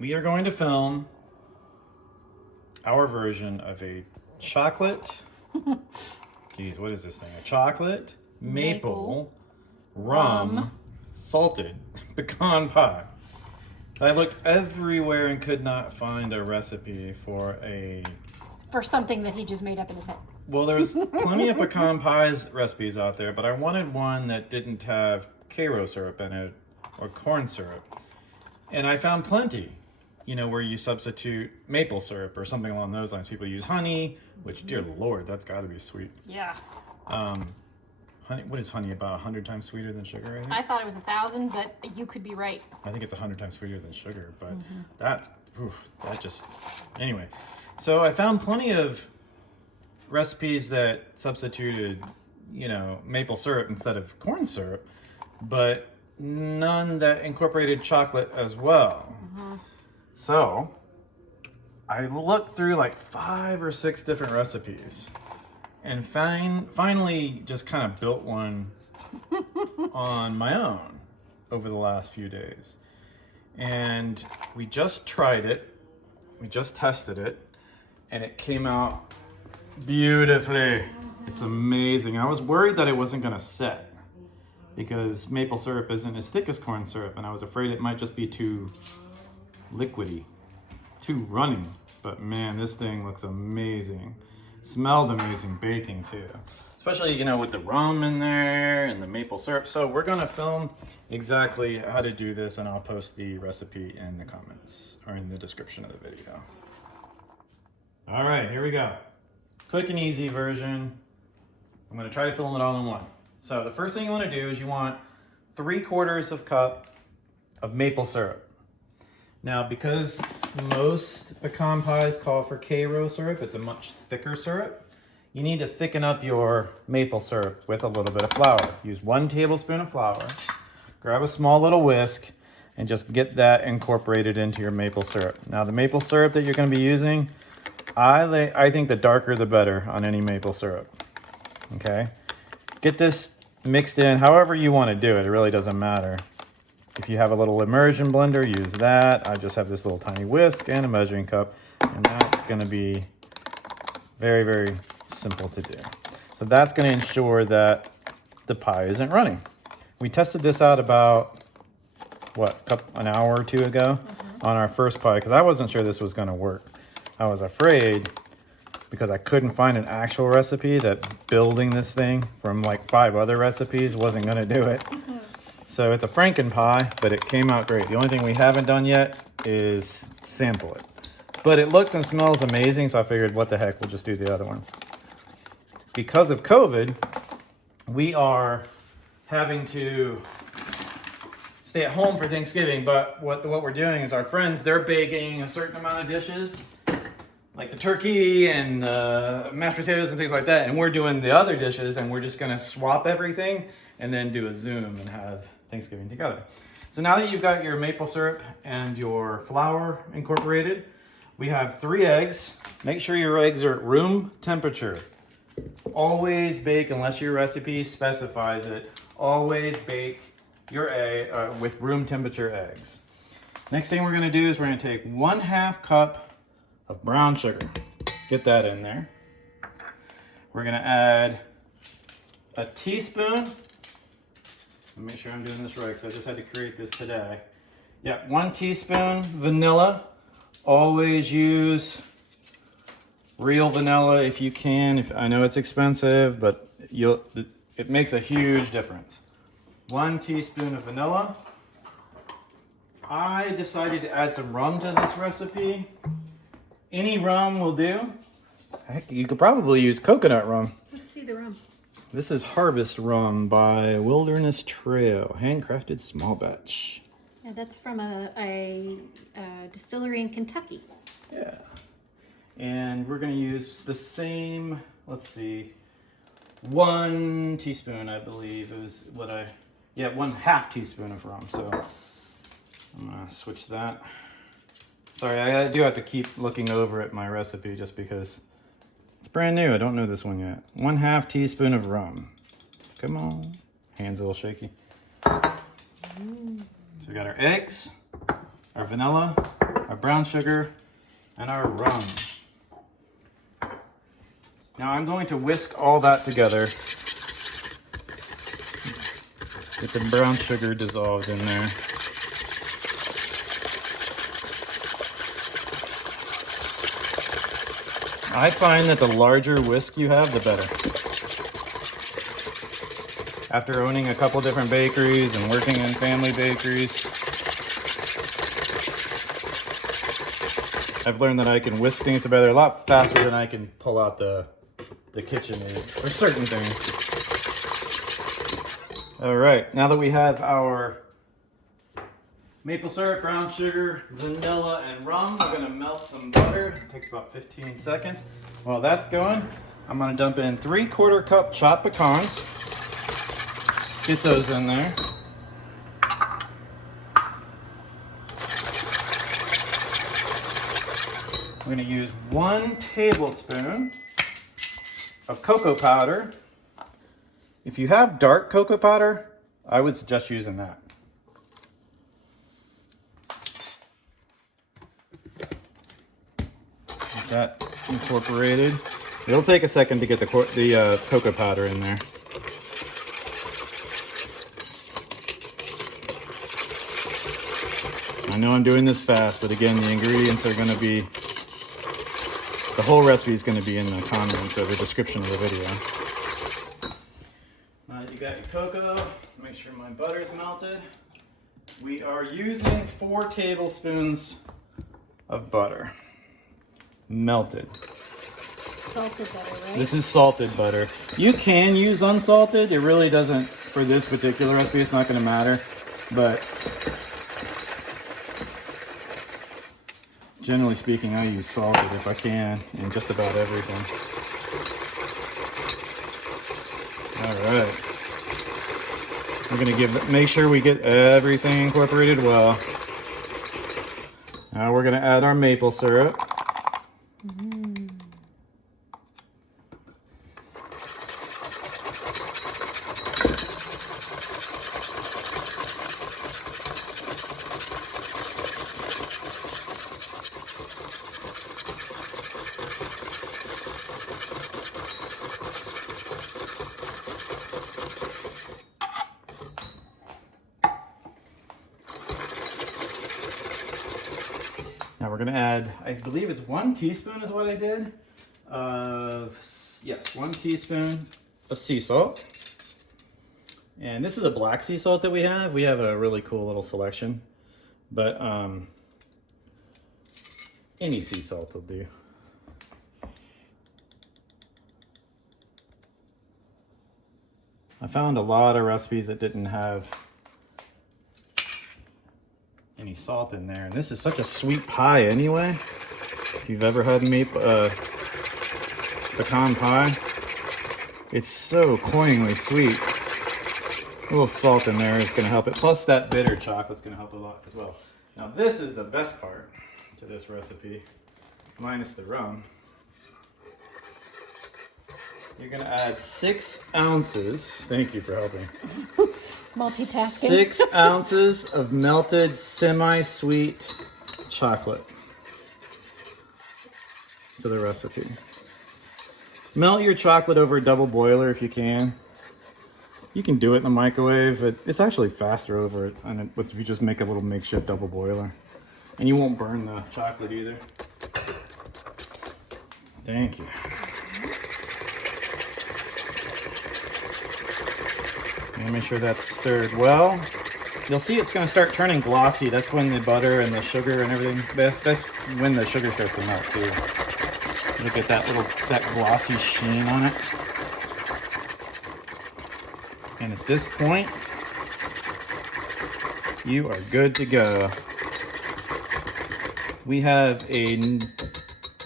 we are going to film our version of a chocolate, geez, what is this thing? A chocolate maple rum salted pecan pie. I looked everywhere and could not find a recipe for something that he just made up in his head. Well, there's plenty of pecan pies recipes out there, but I wanted one that didn't have Karo syrup in it or corn syrup. And I found plenty, you know, where you substitute maple syrup or something along those lines. People use honey, which, dear Lord, that's got to be sweet. Yeah. Honey, what is honey, about 100 times sweeter than sugar, I think? I thought it was 1,000, but you could be right. I think it's 100 times sweeter than sugar, but that just, anyway. So I found plenty of recipes that substituted, you know, maple syrup instead of corn syrup, but none that incorporated chocolate as well. So I looked through like 5 or 6 different recipes and finally just kind of built one on my own over the last few days. And we just tried it, we just tested it, and it came out beautifully. It's amazing. I was worried that it wasn't gonna set because maple syrup isn't as thick as corn syrup, and I was afraid it might just be too liquidy, too runny. But man, this thing looks amazing. Smelled amazing baking too. Especially, you know, with the rum in there and the maple syrup. So we're gonna film exactly how to do this, and I'll post the recipe in the comments or in the description of the video. All right, here we go. Quick and easy version. I'm gonna try to film it all in one. So the first thing you wanna do is you want 3/4 cup of maple syrup. Now, because most pecan pies call for Karo syrup, it's a much thicker syrup. You need to thicken up your maple syrup with a little bit of flour. Use 1 tablespoon of flour, grab a small little whisk, and just get that incorporated into your maple syrup. Now, the maple syrup that you're gonna be using, I think the darker the better on any maple syrup, okay? Get this mixed in however you wanna do it, it really doesn't matter. If you have a little immersion blender, use that. I just have this little tiny whisk and a measuring cup, and that's gonna be very, very simple to do. So that's gonna ensure that the pie isn't running. We tested this out about, an hour or 2 ago on our first pie, because I wasn't sure this was gonna work. I was afraid, because I couldn't find an actual recipe, that building this thing from like 5 other recipes wasn't gonna do it. So it's a Franken pie, but it came out great. The only thing we haven't done yet is sample it. But it looks and smells amazing, so I figured, what the heck, we'll just do the other one. Because of COVID, we are having to stay at home for Thanksgiving, but what we're doing is our friends, they're baking a certain amount of dishes, like the turkey and mashed potatoes and things like that, and we're doing the other dishes, and we're just gonna swap everything and then do a Zoom and have Thanksgiving together. So now that you've got your maple syrup and your flour incorporated, we have 3 eggs. Make sure your eggs are at room temperature. Always bake, unless your recipe specifies it, always bake your egg with room temperature eggs. Next thing we're gonna do is we're gonna take 1/2 cup of brown sugar. Get that in there. We're gonna add a teaspoon. Make sure I'm doing this right, because I just had to create this today. Yeah, 1 teaspoon vanilla. Always use real vanilla if you can. I know it's expensive, but it makes a huge difference. 1 teaspoon of vanilla. I decided to add some rum to this recipe. Any rum will do. Heck, you could probably use coconut rum. Let's see the rum. This is Harvest Rum by Wilderness Trail, handcrafted small batch. Yeah, that's from a distillery in Kentucky. Yeah. And we're gonna use the same, let's see, 1 teaspoon, I believe is what 1/2 teaspoon of rum. So I'm gonna switch that. Sorry, I do have to keep looking over at my recipe just because it's brand new. I don't know this one yet. 1/2 teaspoon of rum. Come on. Hands a little shaky. So we got our eggs, our vanilla, our brown sugar, and our rum. Now I'm going to whisk all that together. Get the brown sugar dissolved in there. I find that the larger whisk you have, the better. After owning a couple different bakeries and working in family bakeries, I've learned that I can whisk things together a lot faster than I can pull out the KitchenAid for certain things. All right, now that we have our maple syrup, brown sugar, vanilla, and rum, we're gonna melt some butter. It takes about 15 seconds. While that's going, I'm gonna dump in 3/4 cup chopped pecans. Get those in there. We're gonna use 1 tablespoon of cocoa powder. If you have dark cocoa powder, I would suggest using that. Get that incorporated. It'll take a second to get the cocoa powder in there. I know I'm doing this fast, but again, the ingredients are going to be, the whole recipe is going to be in the comments or the description of the video. Now that you got your cocoa, make sure my butter is melted. We are using 4 tablespoons of butter. Melted. Salted butter, right? This is salted butter. You can use unsalted. It really doesn't, for this particular recipe, it's not going to matter. But generally speaking, I use salted if I can in just about everything. All right. We're going to make sure we get everything incorporated well. Now we're going to add our maple syrup. Now we're gonna add, I believe it's 1 teaspoon is what I did. Yes, 1 teaspoon of sea salt. And this is a black sea salt that we have. We have a really cool little selection, but any sea salt will do. I found a lot of recipes that didn't have any salt in there, and this is such a sweet pie anyway. If you've ever had pecan pie, it's so cloyingly sweet. A little salt in there is going to help it, plus that bitter chocolate's going to help a lot as well. Now this is the best part to this recipe, minus the rum. You're going to add 6 ounces, thank you for helping. Multitasking. 6 ounces of melted semi-sweet chocolate to the recipe. Melt your chocolate over a double boiler if you can. You can do it in the microwave. It's actually faster over it, and if you just make a little makeshift double boiler. And you won't burn the chocolate either. Thank you. And make sure that's stirred well. You'll see it's going to start turning glossy. That's when the butter and the sugar and everything, that's when the sugar starts to melt too. Look at that glossy sheen on it. And at this point, you are good to go. We have a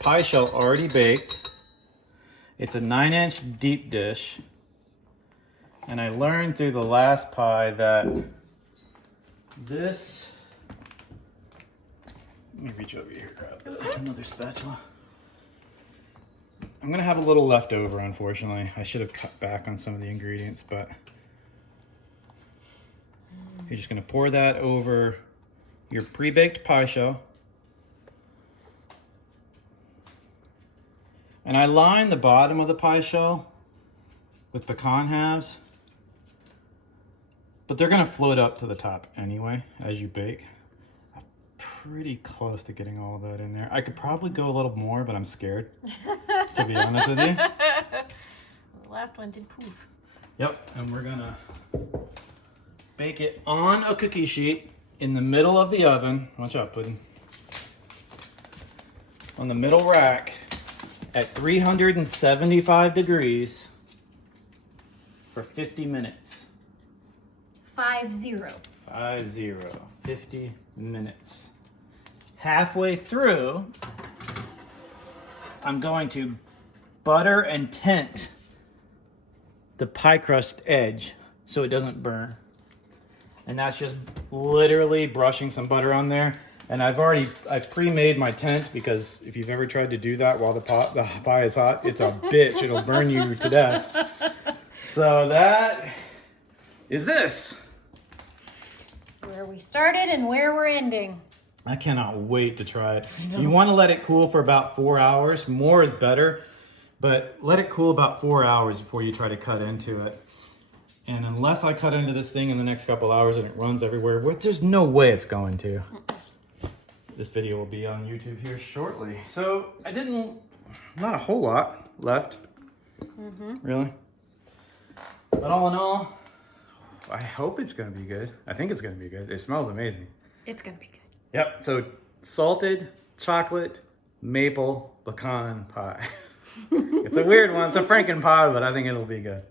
pie shell already baked. It's a 9-inch deep dish. And I learned through the last pie that this, let me reach over here, grab another spatula. I'm gonna have a little left over, unfortunately. I should have cut back on some of the ingredients, but you're just gonna pour that over your pre-baked pie shell. And I line the bottom of the pie shell with pecan halves. But they're gonna float up to the top anyway as you bake. I'm pretty close to getting all of that in there. I could probably go a little more, but I'm scared, to be honest with you. The last one did poof. Yep, and we're gonna bake it on a cookie sheet in the middle of the oven. Watch out, Puddin'. On the middle rack at 375 degrees for 50 minutes. 5-0. 50 minutes. Halfway through, I'm going to butter and tint the pie crust edge so it doesn't burn. And that's just literally brushing some butter on there. And I've pre-made my tent, because if you've ever tried to do that while the pie is hot, it's a bitch. It'll burn you to death. So that is this. Where we started and where we're ending. I cannot wait to try it. You want to let it cool for about 4 hours. More is better, but let it cool about 4 hours before you try to cut into it. And unless I cut into this thing in the next couple hours and it runs everywhere, there's no way it's going to. This video will be on YouTube here shortly. So not a whole lot left, really. But all in all, I hope it's gonna be good. I think it's gonna be good. It smells amazing. It's gonna be good. Yep, so salted chocolate maple pecan pie. It's a weird one, it's a Franken pie, but I think it'll be good.